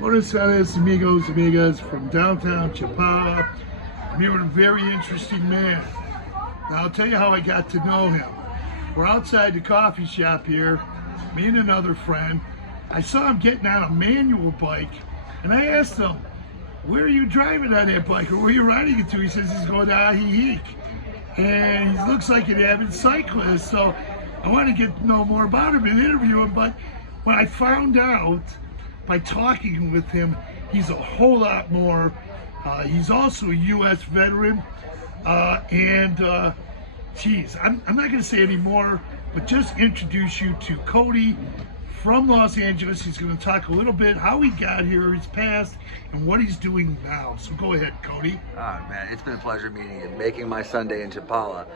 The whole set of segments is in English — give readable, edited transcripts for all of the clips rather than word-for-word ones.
Buenos Aires, amigos, amigas, from downtown Chapala. I'm here with a very interesting man. Now, I'll tell you how I got to know him. We're outside the coffee shop here, me and another friend. I saw him getting on a manual bike, and I asked him, where are you driving on that bike, or where are you riding it to? He says he's going to Ajijic, and he looks like an avid cyclist, so I want to get to know more about him and interview him, but when I found out by talking with him, he's a whole lot more. He's also a U.S. veteran, geez, I'm not going to say any more, but just introduce you to Cody from Los Angeles. He's going to talk a little bit how he got here, his past, and what he's doing now. So go ahead, Cody. Oh man, it's been a pleasure meeting you, making my Sunday in Chapala.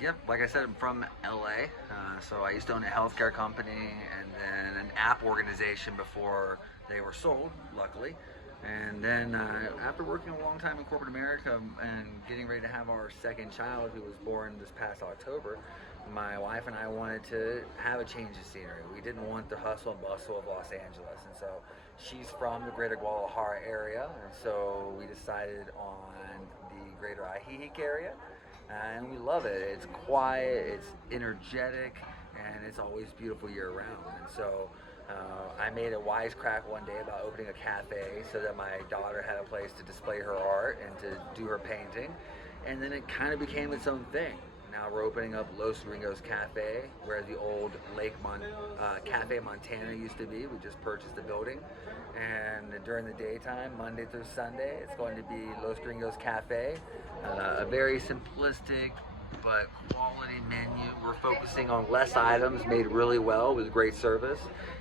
Yep, like I said, I'm from LA, so I used to own a healthcare company and then an app organization before they were sold, luckily. And then after working a long time in corporate America and getting ready to have our second child, who was born this past October, my wife and I wanted to have a change of scenery. We didn't want the hustle and bustle of Los Angeles, and so she's from the greater Guadalajara area, and so we decided on the greater Ajijic area. And we love it. It's quiet, it's energetic, and it's always beautiful year round. And so I made a wisecrack one day about opening a cafe so that my daughter had a place to display her art and to do her painting. And then it kind of became its own thing. Now we're opening up Los Gringos Cafe, where the old Cafe Montana used to be. We just purchased the building. And during the daytime, Monday through Sunday, it's going to be Los Gringos Cafe. A very simplistic but quality menu. We're focusing on less items made really well with great service.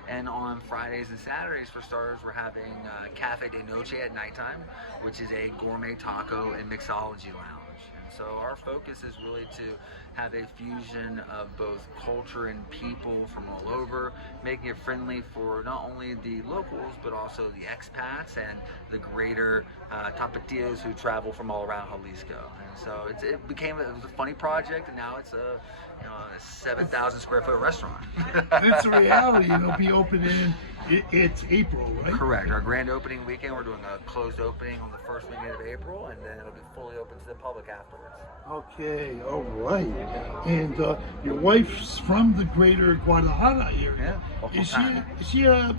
And on Fridays and Saturdays, for starters, we're having Cafe de Noche at nighttime, which is a gourmet taco and mixology lounge. So our focus is really to have a fusion of both culture and people from all over, making it friendly for not only the locals, but also the expats and the greater tapatillos who travel from all around Jalisco. And so it was a funny project, and now it's a 7,000 square foot restaurant. It's a reality. It'll be opening. It's April, right? Correct. Our grand opening weekend, we're doing a closed opening on the first weekend of April, and then it'll be fully open to the public afterwards. Okay, all right. And your wife's from the greater Guadalajara area. Yeah. Is she a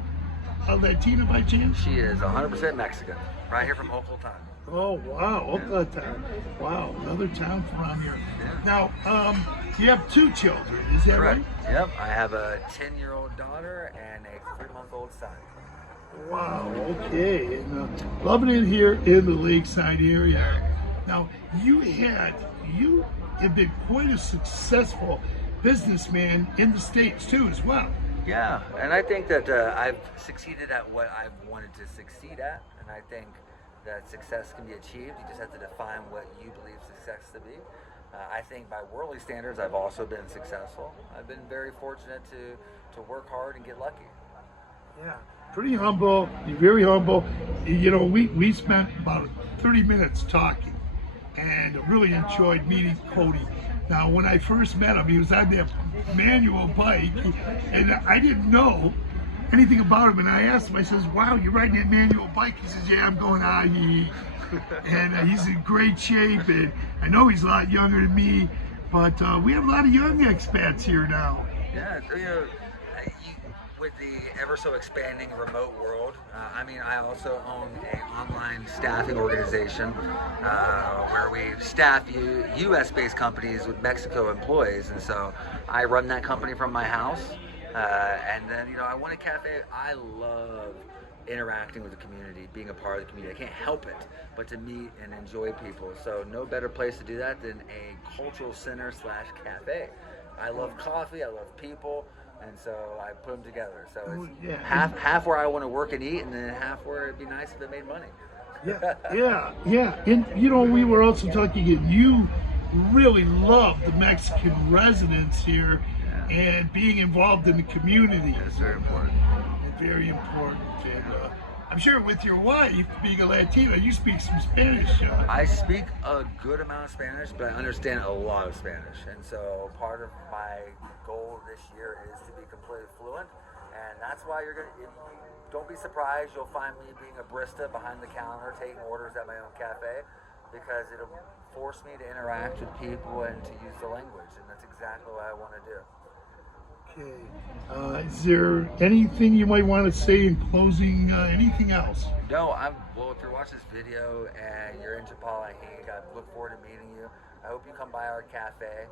Latina by chance? She is 100% Mexican, right here from Ocotlán. Oh, wow. Ocotlán. Wow, another town from around here. Yeah. Now, you have two children, is that Correct. right? Yep. I have a 10-year-old daughter and a 3-month-old son. Wow, okay. And loving it here in the lakeside area. Now, you have been quite a successful businessman in the States too, as well. Yeah, and I think that I've succeeded at what I've wanted to succeed at, and I think that success can be achieved. You just have to define what you believe success to be. I think by worldly standards, I've also been successful. I've been very fortunate to work hard and get lucky. Yeah, pretty humble. You're very humble. You know, we spent about 30 minutes talking, and I really enjoyed meeting Cody. Now, when I first met him, he was on that manual bike, and I didn't know anything about him. And I asked him, I says, wow, you're riding that manual bike? He says, yeah, I'm going Ajijic. And he's in great shape, and I know he's a lot younger than me, but we have a lot of young expats here now. Yeah, with the ever so expanding remote world, I also own an online staffing organization where we staff U.S. based companies with Mexico employees, and so I run that company from my house. And then, I want a cafe. I love interacting with the community, being a part of the community. I can't help it but to meet and enjoy people. So no better place to do that than a cultural center / cafe. I love coffee, I love people, and so I put them together. So it's half where I want to work and eat, and then half where it'd be nice if it made money. Yeah. And we were also talking, and you really love the Mexican residents here and being involved in the community. That's very important. Very important. And I'm sure with your wife, being a Latina, you speak some Spanish. I speak a good amount of Spanish, but I understand a lot of Spanish. And so part of my goal this year is to be completely fluent. And that's why you're going to, don't be surprised. You'll find me being a barista behind the counter, taking orders at my own cafe, because it'll force me to interact with people and to use the language, and that's exactly what I want to do. Okay. Is there anything you might want to say in closing? Anything else? No, well, if you're watching this video and you're in Chapala, I look forward to meeting you. I hope you come by our cafe.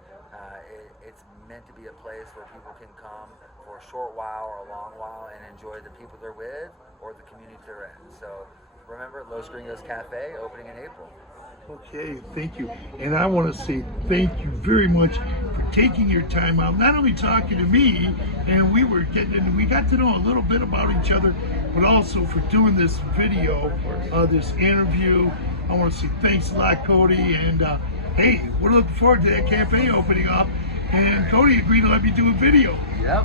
It's meant to be a place where people can come for a short while or a long while and enjoy the people they're with or the community they're in. So remember, Los Gringos Cafe, opening in April. Okay, thank you. And I want to say thank you very much for taking your time out, not only talking to me, and we got to know a little bit about each other, but also for doing this video, this interview. I want to say thanks a lot, Cody, and hey, we're looking forward to that cafe opening up, and Cody agreed to let me do a video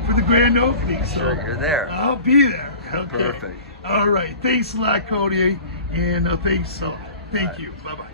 for the grand opening. So sure, you're there. I'll be there. Okay. Perfect. All right, thanks a lot, Cody, and thank you. Bye-bye.